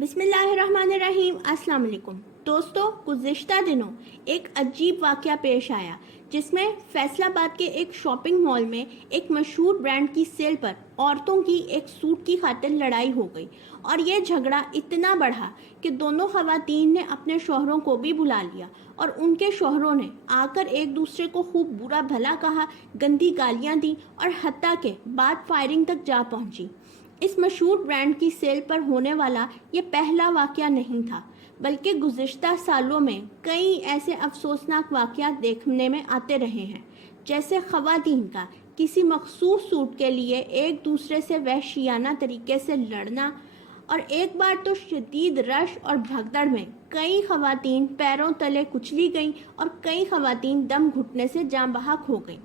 بسم اللہ الرحمن الرحیم۔ السلام علیکم دوستو، گزشتہ دنوں ایک عجیب واقعہ پیش آیا جس میں فیصل آباد کے ایک شاپنگ مال میں ایک مشہور برانڈ کی سیل پر عورتوں کی ایک سوٹ کی خاطر لڑائی ہو گئی، اور یہ جھگڑا اتنا بڑھا کہ دونوں خواتین نے اپنے شوہروں کو بھی بلا لیا اور ان کے شوہروں نے آ کر ایک دوسرے کو خوب برا بھلا کہا، گندی گالیاں دیں اور حتیٰ کہ بات فائرنگ تک جا پہنچی۔ اس مشہور برانڈ کی سیل پر ہونے والا یہ پہلا واقعہ نہیں تھا، بلکہ گزشتہ سالوں میں کئی ایسے افسوسناک واقعات دیکھنے میں آتے رہے ہیں، جیسے خواتین کا کسی مخصوص سوٹ کے لیے ایک دوسرے سے وحشیانہ طریقے سے لڑنا، اور ایک بار تو شدید رش اور بھگدڑ میں کئی خواتین پیروں تلے کچلی گئیں اور کئی خواتین دم گھٹنے سے جاں بحق ہو گئیں۔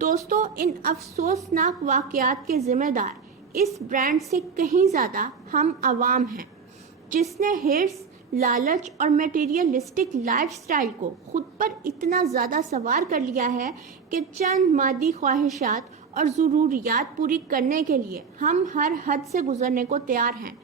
دوستو، ان افسوسناک واقعات کے ذمہ دار اس برانڈ سے کہیں زیادہ ہم عوام ہیں، جس نے ہرس، لالچ اور میٹیریلسٹک لائف سٹائل کو خود پر اتنا زیادہ سوار کر لیا ہے کہ چند مادی خواہشات اور ضروریات پوری کرنے کے لیے ہم ہر حد سے گزرنے کو تیار ہیں،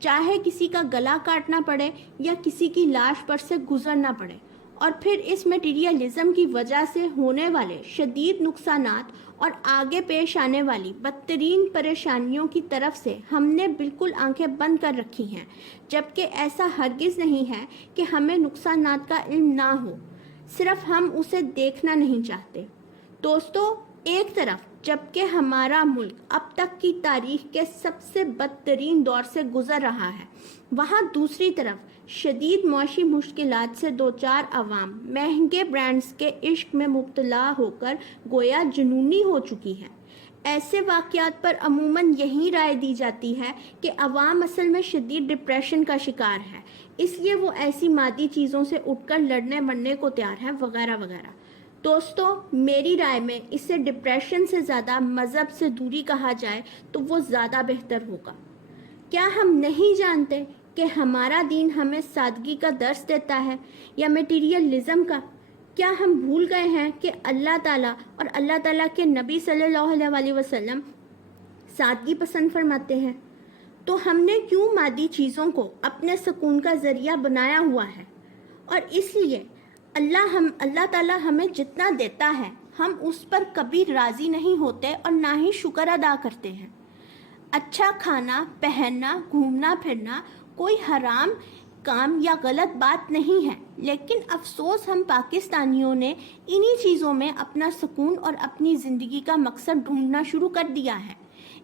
چاہے کسی کا گلا کاٹنا پڑے یا کسی کی لاش پر سے گزرنا پڑے۔ اور پھر اس میٹیریلزم کی وجہ سے ہونے والے شدید نقصانات اور آگے پیش آنے والی بدترین پریشانیوں کی طرف سے ہم نے بالکل آنکھیں بند کر رکھی ہیں، جبکہ ایسا ہرگز نہیں ہے کہ ہمیں نقصانات کا علم نہ ہو، صرف ہم اسے دیکھنا نہیں چاہتے۔ دوستو، ایک طرف جبکہ ہمارا ملک اب تک کی تاریخ کے سب سے بدترین دور سے گزر رہا ہے، وہاں دوسری طرف شدید معاشی مشکلات سے دوچار عوام مہنگے برانڈز کے عشق میں مبتلا ہو کر گویا جنونی ہو چکی ہے۔ ایسے واقعات پر عموماً یہی رائے دی جاتی ہے کہ عوام اصل میں شدید ڈپریشن کا شکار ہے، اس لیے وہ ایسی مادی چیزوں سے اٹھ کر لڑنے مرنے کو تیار ہے، وغیرہ وغیرہ۔ دوستو، میری رائے میں اسے ڈپریشن سے زیادہ مذہب سے دوری کہا جائے تو وہ زیادہ بہتر ہوگا۔ کیا ہم نہیں جانتے کہ ہمارا دین ہمیں سادگی کا درس دیتا ہے یا میٹیریلزم کا؟ کیا ہم بھول گئے ہیں کہ اللہ تعالیٰ اور اللہ تعالیٰ کے نبی صلی اللہ علیہ وسلم سادگی پسند فرماتے ہیں؟ تو ہم نے کیوں مادی چیزوں کو اپنے سکون کا ذریعہ بنایا ہوا ہے؟ اور اس لیے اللہ تعالیٰ ہمیں جتنا دیتا ہے ہم اس پر کبھی راضی نہیں ہوتے اور نہ ہی شکر ادا کرتے ہیں۔ اچھا کھانا، پہننا، گھومنا پھرنا کوئی حرام کام یا غلط بات نہیں ہے، لیکن افسوس ہم پاکستانیوں نے انہی چیزوں میں اپنا سکون اور اپنی زندگی کا مقصد ڈھونڈنا شروع کر دیا ہے۔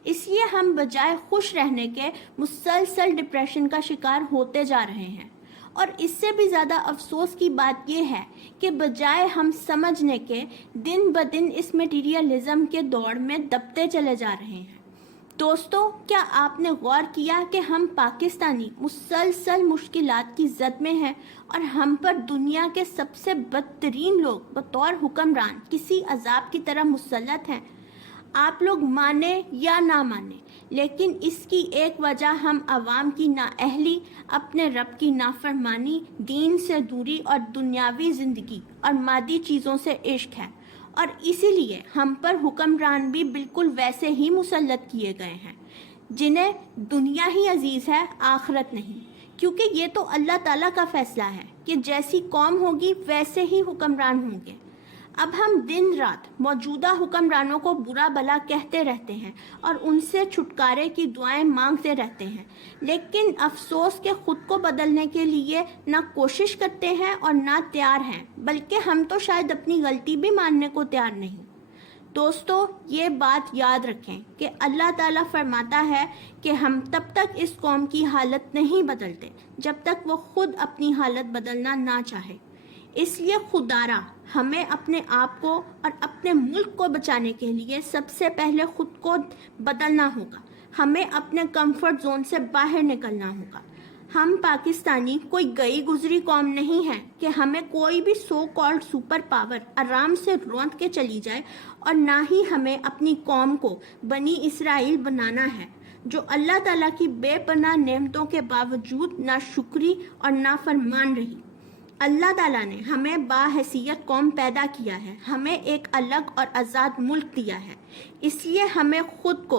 اس لیے ہم بجائے خوش رہنے کے مسلسل ڈپریشن کا شکار ہوتے جا رہے ہیں۔ اور اس سے بھی زیادہ افسوس کی بات یہ ہے کہ بجائے ہم سمجھنے کے دن بدن اس میٹیریلزم کے دوڑ میں دبتے چلے جا رہے ہیں۔ دوستو، کیا آپ نے غور کیا کہ ہم پاکستانی مسلسل مشکلات کی زد میں ہیں اور ہم پر دنیا کے سب سے بدترین لوگ بطور حکمران کسی عذاب کی طرح مسلط ہیں؟ آپ لوگ مانیں یا نہ مانیں، لیکن اس کی ایک وجہ ہم عوام کی نااہلی، اپنے رب کی نافرمانی، دین سے دوری اور دنیاوی زندگی اور مادی چیزوں سے عشق ہے، اور اسی لیے ہم پر حکمران بھی بالکل ویسے ہی مسلط کیے گئے ہیں جنہیں دنیا ہی عزیز ہے، آخرت نہیں، کیونکہ یہ تو اللہ تعالیٰ کا فیصلہ ہے کہ جیسی قوم ہوگی ویسے ہی حکمران ہوں گے۔ اب ہم دن رات موجودہ حکمرانوں کو برا بھلا کہتے رہتے ہیں اور ان سے چھٹکارے کی دعائیں مانگتے رہتے ہیں، لیکن افسوس کہ خود کو بدلنے کے لیے نہ کوشش کرتے ہیں اور نہ تیار ہیں، بلکہ ہم تو شاید اپنی غلطی بھی ماننے کو تیار نہیں۔ دوستو، یہ بات یاد رکھیں کہ اللہ تعالیٰ فرماتا ہے کہ ہم تب تک اس قوم کی حالت نہیں بدلتے جب تک وہ خود اپنی حالت بدلنا نہ چاہے۔ اس لیے خدارا ہمیں اپنے آپ کو اور اپنے ملک کو بچانے کے لیے سب سے پہلے خود کو بدلنا ہوگا، ہمیں اپنے کمفرٹ زون سے باہر نکلنا ہوگا۔ ہم پاکستانی کوئی گئی گزری قوم نہیں ہے کہ ہمیں کوئی بھی سو کالڈ سپر پاور آرام سے روند کے چلی جائے، اور نہ ہی ہمیں اپنی قوم کو بنی اسرائیل بنانا ہے جو اللہ تعالیٰ کی بے پناہ نعمتوں کے باوجود ناشکری اور نافرمان رہی۔ اللہ تعالیٰ نے ہمیں باحیثیت قوم پیدا کیا ہے، ہمیں ایک الگ اور آزاد ملک دیا ہے، اس لیے ہمیں خود کو